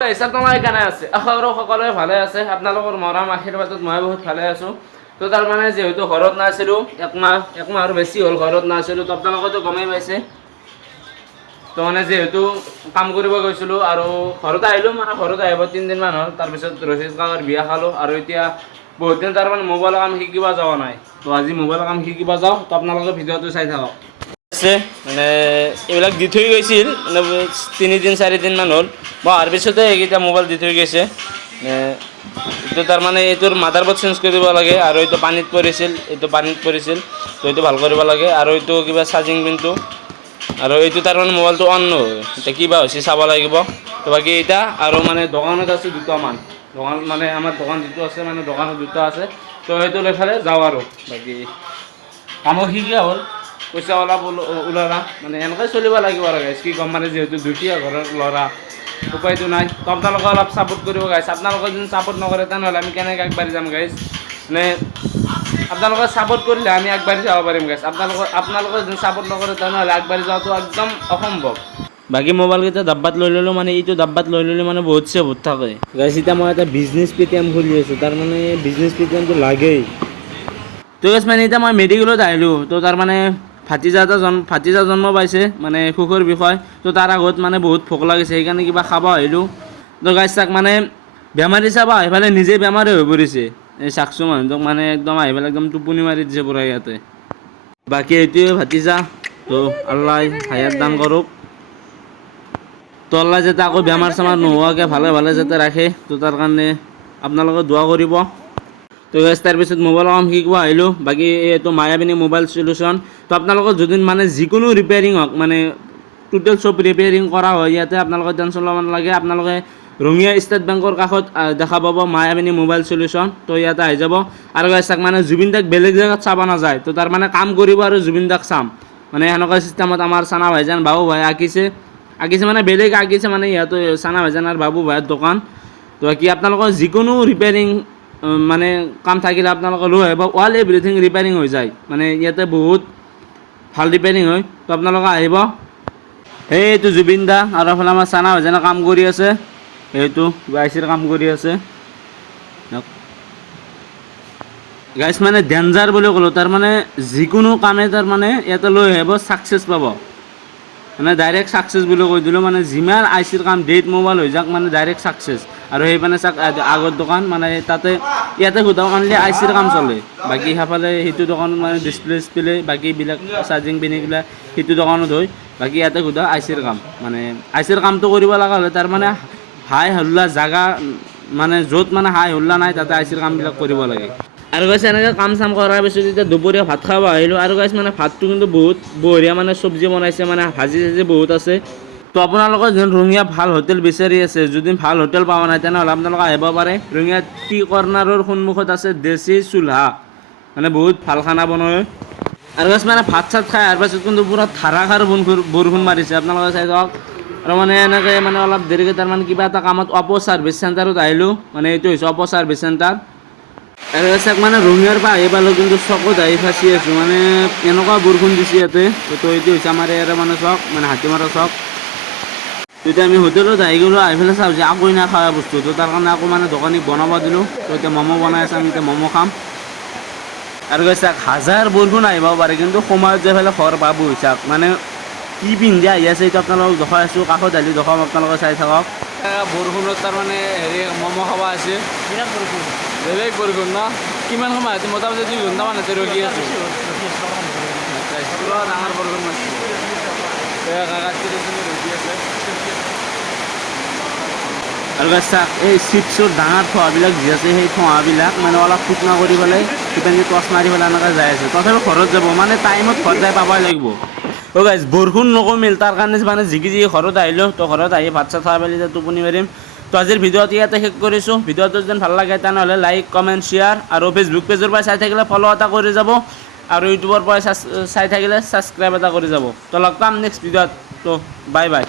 হিচাপ তোমাৰ কেনে আছে? আশা কৰোঁ সকলোৱে ভালে আছে। আপোনালোকৰ মৰম আশীৰ্বাদত মই বহুত ভালে আছোঁ। তো তাৰমানে যিহেতু ঘৰত নাছিলোঁ, একমাহৰ বেছি হ'ল ঘৰত নাছিলোঁ, তো আপোনালোকেতো গমেই পাইছে। তো মানে যিহেতু কাম কৰিব গৈছিলোঁ আৰু ঘৰত আহিলোঁ, মানে ঘৰত আহিব 3 দিনমান হ'ল। তাৰপিছত ৰচিদ কাকাৰ বিয়া খালোঁ আৰু এতিয়া বহুত দিন তাৰমানে মোবাইলৰ কাম শিকিব যোৱা নাই। তো আজি মোবাইলৰ কাম শিকিব যাওঁ, তো আপোনালোকে ভিডিঅ'টো চাই থাকক। মানে এইবিলাক দি থৈ গৈছিল, মানে 3 দিন 4 দিনমান হ'ল। মই অহাৰ পিছতে এইকেইটা মোবাইল দি থৈ গৈছে। এইটো তাৰমানে এইটোৰ মাডাৰ বৰ্ড চেঞ্জ কৰিব লাগে আৰু এইটো পানীত পৰিছিল, তো এইটো ভাল কৰিব লাগে আৰু এইটো কিবা চাৰ্জিং পিনটো আৰু এইটো তাৰমানে মোবাইলটো অন নহয়। এতিয়া কিবা হৈছে চাব লাগিব। তো বাকী এতিয়া আৰু মানে দোকানত আছে দুটামান। দোকান মানে আমাৰ দোকান যিটো আছে, মানে দোকানত দুটা আছে। তো সেইটো লৈ ফালে যাওঁ আৰু বাকী কামো শিকা হ'ল, পইচা অলপ ওলালা, মানে এনেকৈ চলিব লাগিব আৰু গাইছ। কি ক'ম, মানে যিহেতু দুখীয়া ঘৰৰ ল'ৰা, উপায়তো নাই। তো আপোনালোকে অলপ ছাপোৰ্ট কৰিব গাইছ। আপোনালোকে যদি ছাপোৰ্ট নকৰে তেনেহ'লে আমি কেনেকৈ আগবাঢ়ি যাম গাইছ। মানে আপোনালোকে ছাপোৰ্ট কৰিলে আমি আগবাঢ়ি যাব পাৰিম গাইছ। আপোনালোকে যদি ছাপোৰ্ট নকৰে তেনেহ'লে আগবাঢ়ি যোৱাটো একদম অসম্ভৱ। বাকী মোবাইলকেইটা ডাব্বাত লৈ ল'লোঁ, মানে এইটো ডাব্বাত লৈ ল'লে মানে বহুত চেভত থাকে গাইছ। এতিয়া মই এটা বিজনেছ পে'টিএম খুলি আছোঁ, তাৰমানে বিজনেছ পে'টিএমটো লাগেই। তো গাইছ মানে এতিয়া মই মেডিকেলত আহিলোঁ। তো তাৰমানে ভাতিজা জন্ম পাইছে, মানে সুখৰ বিষয়। তো তাৰ আগত মানে বহুত ভোক লাগিছে, সেইকাৰণে কিবা খাব আহিলোঁ। তো গাইছ চাক, মানে বেমাৰী চাব আহি পেলাই নিজে বেমাৰী হৈ পৰিছে। এই চাকচো মানুহটোক মানে একদম আহি পেলাই একদম টোপনি মাৰি দিছে পূৰা ইয়াতে। বাকী এইটোৱে ভাতিজা, তো আল্লাহ হায়াত দান কৰক। তো আল্লাহ যাতে আকৌ বেমাৰ চেমাৰ নোহোৱাকৈ ভালে ভালে যাতে ৰাখে, তো তাৰ কাৰণে আপোনালোকে দোৱা কৰিব। তো গাইছ তাৰপিছত মোবাইলৰ কাম শিকিব আহিলোঁ। বাকী এইটো মায়াবিনী মোবাইল চলিউশ্যন। তো আপোনালোকৰ যদি মানে যিকোনো ৰিপেয়াৰিং হওক, মানে টোটেল চব ৰিপেয়াৰিং কৰা হয় ইয়াতে, আপোনালোকে টেনশ্যন ল'ব নালাগে। আপোনালোকে ৰঙিয়া ষ্টেট বেংকৰ কাষত দেখা পাব মায়াবিনী মোবাইল চলিউশ্যন। তো ইয়াতে আহি যাব। আৰু গাইছ চাওক, মানে জুবিন দাক বেলেগ জেগাত চাব নাযায়, তো তাৰ মানে কাম কৰিব আৰু জুবিন দাক চাম, মানে সেনেকুৱা চিষ্টেমত আমাৰ চানা ভাইজান বাবু ভাই আঁকিছে মানে বেলেগ আঁকিছে, মানে ইহঁতো চানা ভাইজান আৰু বাবু ভাইৰ দোকান। তো বাকী আপোনালোকৰ যিকোনো ৰিপেয়াৰিং মানে কাম থাকিলে আপোনালোকে লৈ আহিব। অল এভৰিথিং ৰিপেয়াৰিং হৈ যায়, মানে ইয়াতে বহুত ভাল ৰিপেয়াৰিং হয়। তো আপোনালোকে আহিব। এইটো জুবিন দা আৰু এইফালে আমাৰ চানা ভাইজানে কাম কৰি আছে, এইটো আইচিৰ কাম কৰি আছে গাইছ। মানে ডেঞ্জাৰ বুলি ক'লোঁ, তাৰমানে যিকোনো কামে তাৰমানে ইয়াতে লৈ আহিব, ছাকচেছ পাব। মানে ডাইৰেক্ট ছাকচেছ বুলি কৈ দিলোঁ, মানে যিমান আইচিৰ কাম ডেট মোবাইল হৈ যাওক, মানে ডাইৰেক্ট ছাকচেছ। আৰু সেইপিনে চাওক আগৰ দোকান, মানে তাতে ইয়াতে সোধাও অনলি আইচিৰ কাম চলে। বাকী সেইফালে সেইটো দোকানত মানে ডিছপ্লে বাকীবিলাক চাৰ্জিং পিনবিলাক সেইটো দোকানত হয়। বাকী ইয়াতে সোধা আইচিৰ কাম, মানে আইচিৰ কামটো কৰিব লগা হ'লে তাৰমানে হাই হল্লা জাগা, মানে য'ত মানে হাই হল্লা নাই তাতে আইচিৰ কামবিলাক কৰিব লাগে। আৰু গাইছ এনেকৈ কাম চাম কৰাৰ পিছত এতিয়া দুপৰীয়া ভাত খাব আহিলোঁ। আৰু গাইছ মানে ভাতটো কিন্তু বহুত বঢ়িয়া, মানে চব্জি বনাইছে, মানে ভাজি চাজি বহুত আছে। তো আপোনালোকে যোন ৰঙিয়া ভাল হোটেল বিচাৰি আছে, যদি ভাল হোটেল পোৱা নাই তেনেহ'লে আপোনালোকে আহিব পাৰে। ৰঙিয়া টি কৰ্নাৰৰ সন্মুখত আছে দেশী চুলহা, মানে বহুত ভাল খানা বনায়। আৰু গাইছ মানে ভাত চাত খাই অহাৰ পাছত কিন্তু পূৰা ধাৰাসাৰ বৰষুণ মাৰিছে, আপোনালোকে চাই চাওক। আৰু মানে এনেকৈ মানে অলপ দেৰিকৈ তাৰমানে কিবা এটা কামত অপ' ছাৰ্ভিচ চেণ্টাৰত আহিলোঁ, মানে এইটো হৈছে অপ' ছাৰ্ভিচ চেণ্টাৰ। আৰু চাওক, মানে ৰঙিয়াৰ পৰা আহি পালোঁ, কিন্তু চকত আহি ফাঁচি আছোঁ, মানে এনেকুৱা বৰষুণ দিছে ইয়াতে। তো এইটো হৈছে আমাৰ ইয়াৰে মানে চক, মানে হাতীমাৰা চক। তেতিয়া আমি হোটেলত আহি গ'লোঁ, আহি পেলাই চাওঁ যে আকৌ না খোৱা বস্তু, তো তাৰ কাৰণে আকৌ মানে দোকানীক বনাব দিলোঁ। তো এতিয়া ম'ম' বনাই আছে, আমি এতিয়া ম'ম' খাম। আৰু গাইছ চাওক, হাজাৰ বৰষুণ আহিব পাৰে, কিন্তু সময়ত যাই পেলাই ঘৰ পাব চাওক। মানে কি পিন্ধি আহি আছে এইটো আপোনালোকক দেখাই আছোঁ, কাষত আহিলে দেখাম, আপোনালোকে চাই থাকক। বৰষুণত তাৰমানে হেৰি ম'ম' খাব আছে, বিৰাট বৰষুণ, বেলেগ বৰষুণ ন। কিমান সময় আছে? মোটামুটি 2 ঘণ্টামান আছে ৰখি আছোঁ, পুৰা ডাঙৰ বৰষুণ মাৰিছে। আৰু গাইছ চাওক, এই চিপছৰ ডাঙৰ ঠোহাবিলাক যি আছে, সেই ঠোহাবিলাক মানে অলপ ফুটনা কৰি পেলাই সিপিনে টচ মাৰি পেলাই এনেকৈ যাই আছে। তথাপি ঘৰত যাব, মানে টাইমত ঘৰত যাই পাবই লাগিব। তো গাইছ বৰষুণ নকমিল, তাৰ কাৰণে মানে জিকি ঘৰত আহিলোঁ। তো ঘৰত আহি ভাত চাত খাই পেলাই এতিয়া টোপনি মাৰিম। তো আজিৰ ভিডিঅ'টো ইয়াতে শেষ কৰিছোঁ। ভিডিঅ'টো যদি ভাল লাগে তেনেহ'লে লাইক কমেণ্ট শ্বেয়াৰ, আৰু ফেচবুক পেজৰ পৰা চাই থাকিলে ফ'ল' এটা কৰি যাব, আৰু ইউটিউবৰ পৰা চাই থাকিলে ছাবস্ক্ৰাইব এটা কৰি যাব। তো লগ পাম নেক্সট ভিডিঅ'ত। তো বাই বাই।